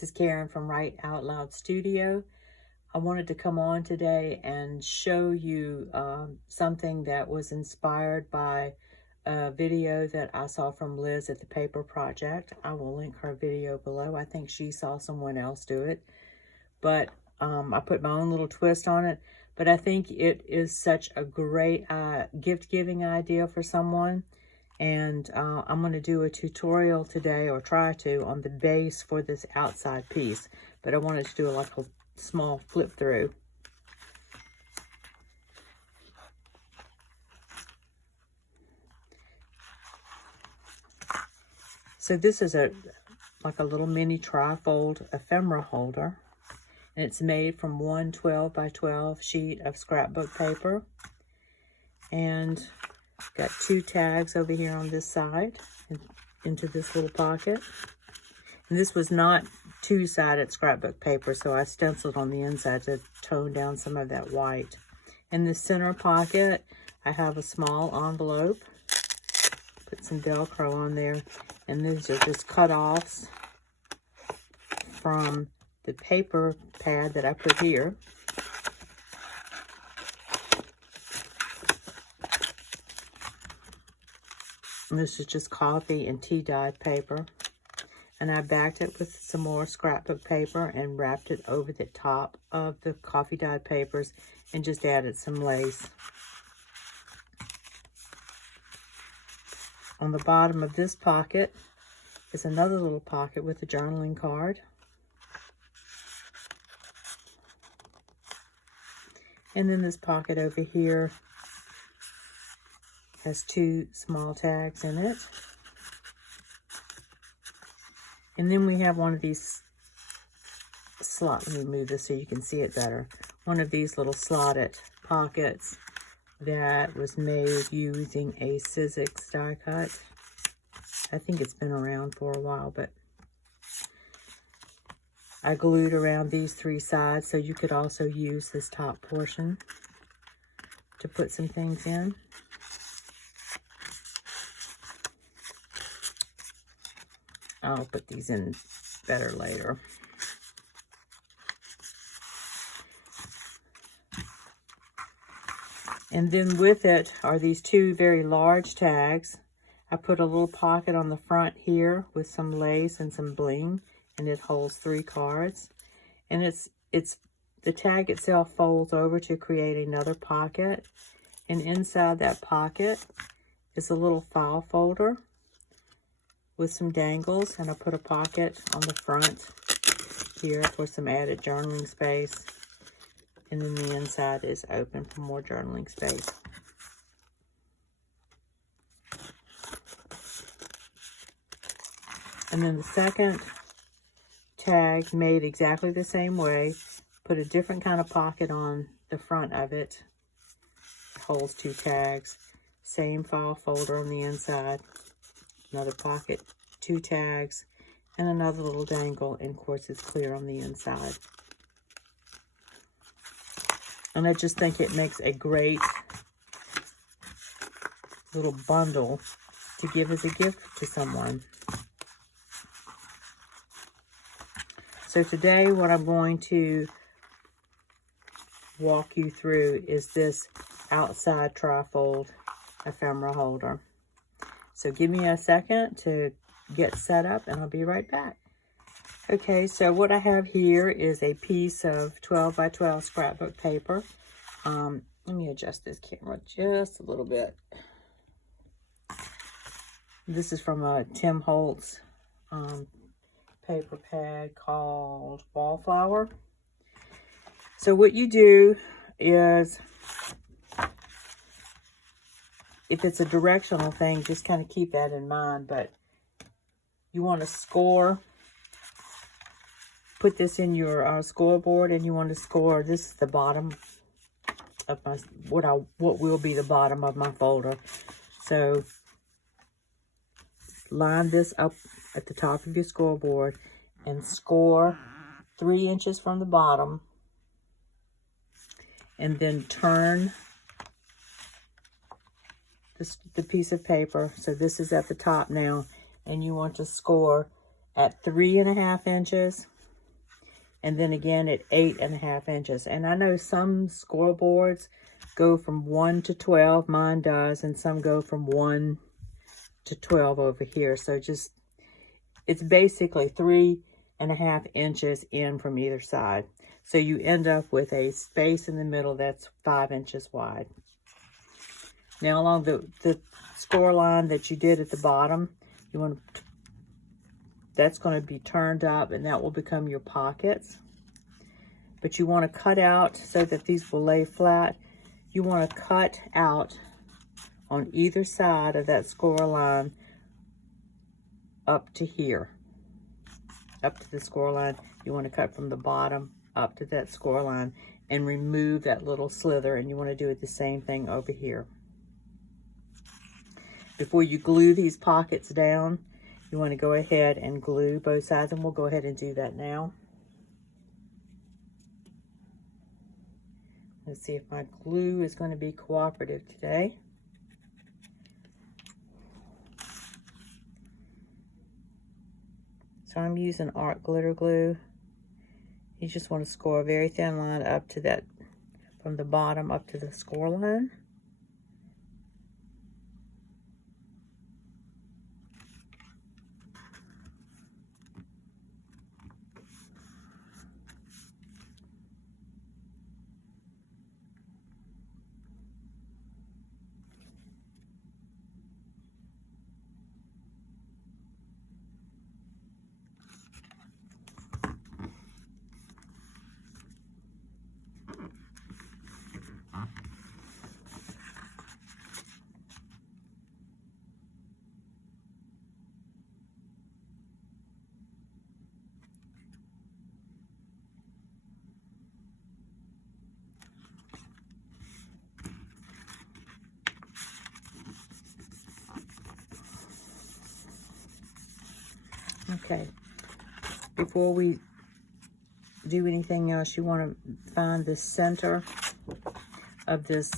this is Karen from Write Out Loud Studio. I wanted to come on today and show you something that was inspired by a video that I saw from Liz at the Paper Project. I will link her video below. I think she saw someone else do it, but I put my own little twist on it. But I think it is such a great gift-giving idea for someone. And I'm going to do a tutorial today, or try to, on the base for this outside piece. But I wanted to do like a small flip through. So this is like a little mini TriFold ephemera holder. And it's made from one 12 by 12 sheet of scrapbook paper. And got two tags over here on this side into this little pocket. And this was not two-sided scrapbook paper, so I stenciled on the inside to tone down some of that white. In the center pocket, I have a small envelope. Put some Velcro on there. And these are just cut-offs from the paper pad that I put here. And this is just coffee and tea dyed paper. And I backed it with some more scrapbook paper and wrapped it over the top of the coffee dyed papers and just added some lace. On the bottom of this pocket is another little pocket with a journaling card. And then this pocket over here has two small tags in it. And then we have one of these let me move this so you can see it better. One of these little slotted pockets that was made using a Sizzix die cut. I think it's been around for a while, but I glued around these three sides, so you could also use this top portion to put some things in. I'll put these in better later. And then with it are these two very large tags. I put a little pocket on the front here with some lace and some bling, and it holds 3 cards. And the tag itself folds over to create another pocket. And inside that pocket is a little file folder with some dangles, and I put a pocket on the front here for some added journaling space. And then the inside is open for more journaling space. And then the second tag, made exactly the same way. Put a different kind of pocket on the front of it. It holds 2 tags. Same file folder on the inside. Another pocket, 2 tags, and another little dangle, and of course it's clear on the inside. And I just think it makes a great little bundle to give as a gift to someone. So today what I'm going to walk you through is this outside TriFold ephemera holder. So give me a second to get set up and I'll be right back. Okay, so what I have here is a piece of 12 by 12 scrapbook paper. Let me adjust this camera just a little bit. This is from a Tim Holtz paper pad called Wallflower. So what you do is, if it's a directional thing, just kind of keep that in mind. But you want to score, put this in your scoreboard, and you want to score. This is the bottom of my, what will be the bottom of my folder. So line this up at the top of your scoreboard and score 3 inches from the bottom, and then turn the piece of paper. So this is at the top now, and you want to score at 3.5 inches and then again at 8.5 inches. And I know some scoreboards go from 1 to 12, mine does, and some go from 1 to 12 over here. So just, it's basically 3.5 inches in from either side. So you end up with a space in the middle that's 5 inches wide. Now along the score line that you did at the bottom, you want to, that's going to be turned up, and that will become your pockets. But you want to cut out so that these will lay flat. You want to cut out on either side of that score line up to here. Up to the score line. You want to cut from the bottom up to that score line and remove that little slither, and you want to do it the same thing over here. Before you glue these pockets down, you want to go ahead and glue both sides, and we'll go ahead and do that now. Let's see if my glue is going to be cooperative today. So I'm using art glitter glue. You just want to score a very thin line up to that, from the bottom up to the score line. Okay, before we do anything else, you want to find the center of this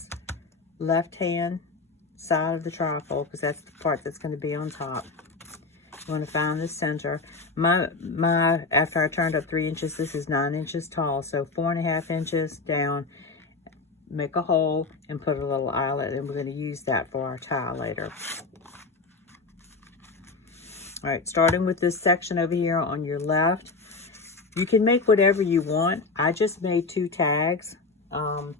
left-hand side of the trifold, because that's the part that's going to be on top. You want to find the center. My after I turned up 3 inches, this is 9 inches tall, so 4.5 inches down, make a hole and put a little eyelet, and we're going to use that for our tie later. All right, starting with this section over here on your left, you can make whatever you want. I just made 2 tags to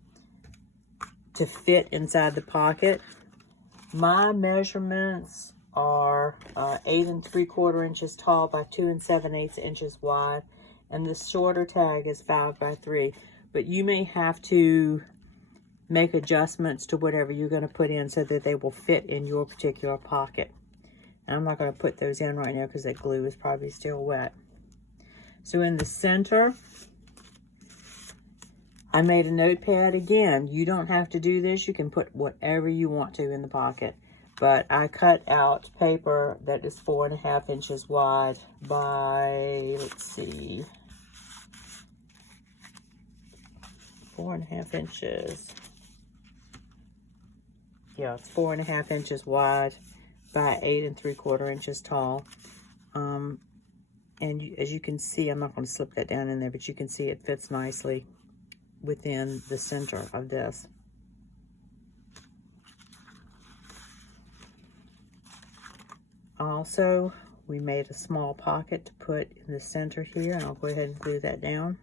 fit inside the pocket. My measurements are 8 3/4 inches tall by 2 7/8 inches wide, and the shorter tag is 5 by 3. But you may have to make adjustments to whatever you're going to put in so that they will fit in your particular pocket. And I'm not going to put those in right now because that glue is probably still wet. So in the center, I made a notepad. Again, you don't have to do this. You can put whatever you want to in the pocket. But I cut out paper that is 4.5 inches wide by, let's see, 4.5 inches. Yeah, it's 4.5 inches wide by 8 3/4 inches tall. And as you can see, I'm not going to slip that down in there, but you can see it fits nicely within the center of this. Also, we made a small pocket to put in the center here, and I'll go ahead and glue that down.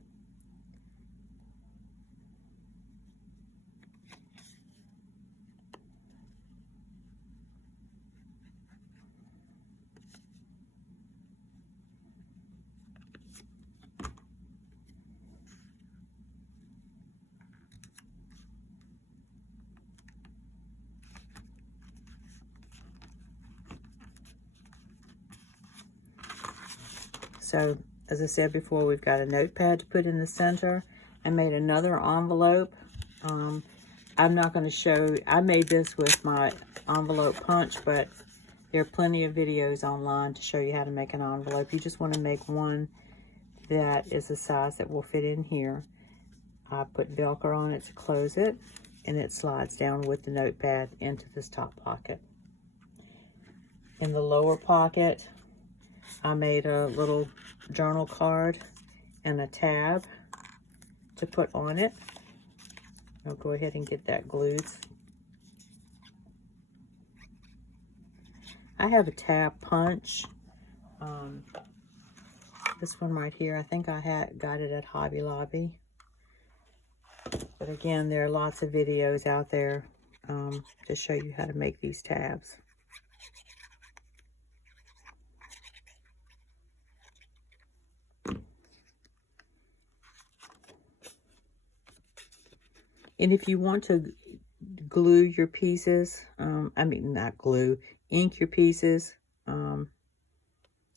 So, as I said before, we've got a notepad to put in the center. I made another envelope. I'm not going to show, I made this with my envelope punch, but there are plenty of videos online to show you how to make an envelope. You just want to make one that is the size that will fit in here. I put Velcro on it to close it, and it slides down with the notepad into this top pocket. In the lower pocket, I made a little journal card, and a tab to put on it. I'll go ahead and get that glued. I have a tab punch. This one right here, I think I got it at Hobby Lobby. But again, there are lots of videos out there to show you how to make these tabs. And if you want to glue your pieces, I mean not glue, ink your pieces.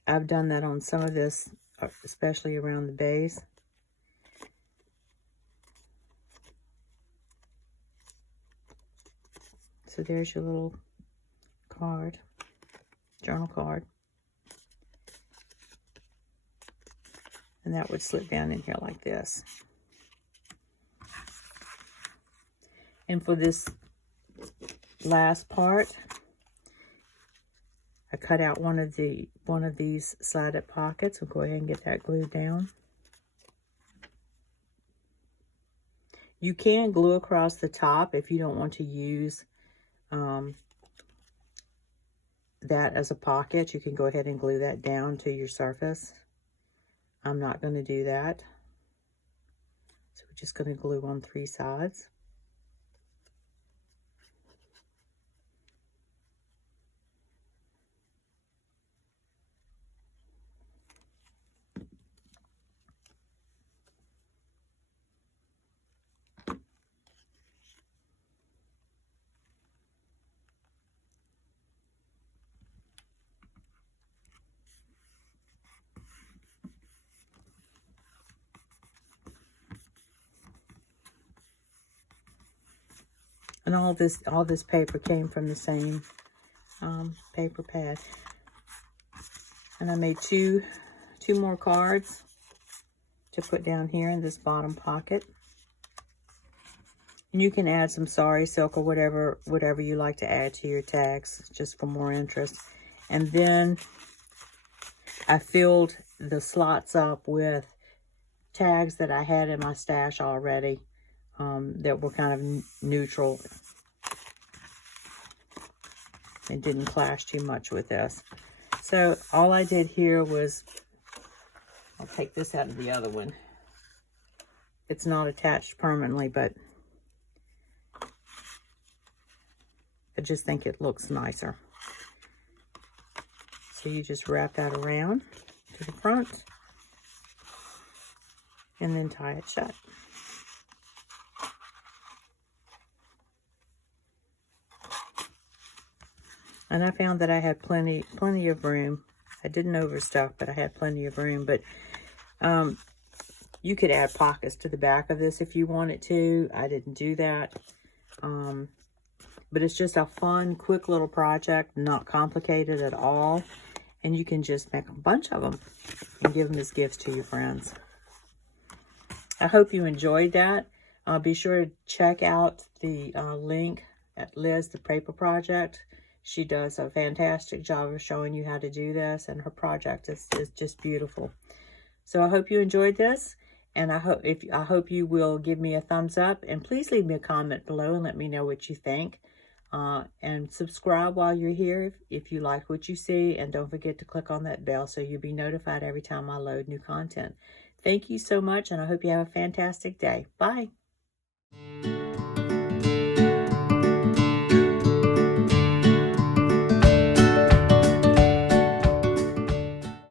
I've done that on some of this, especially around the base. So there's your little card, journal card. And that would slip down in here like this. And for this last part, I cut out one of these slided pockets. We'll go ahead and get that glued down. You can glue across the top if you don't want to use that as a pocket. You can go ahead and glue that down to your surface. I'm not going to do that. So we're just going to glue on 3 sides. And all this paper came from the same paper pad. And I made two more cards to put down here in this bottom pocket. And you can add some sari silk or whatever you like to add to your tags, just for more interest. And then I filled the slots up with tags that I had in my stash already. That were kind of neutral. It didn't clash too much with this. So all I did here was, I'll take this out of the other one. It's not attached permanently, but I just think it looks nicer. So you just wrap that around to the front and then tie it shut. And I found that I had plenty of room. I didn't overstuff, but I had plenty of room. But you could add pockets to the back of this if you wanted to. I didn't do that. But it's just a fun, quick little project, not complicated at all. And you can just make a bunch of them and give them as gifts to your friends. I hope you enjoyed that. Be sure to check out the link at Liz, the Paper Project. She does a fantastic job of showing you how to do this, and her project is just beautiful. So I hope you enjoyed this, and I hope you will give me a thumbs up, and please leave me a comment below and let me know what you think. And subscribe while you're here if you like what you see, and don't forget to click on that bell so you'll be notified every time I load new content. Thank you so much, and I hope you have a fantastic day. Bye.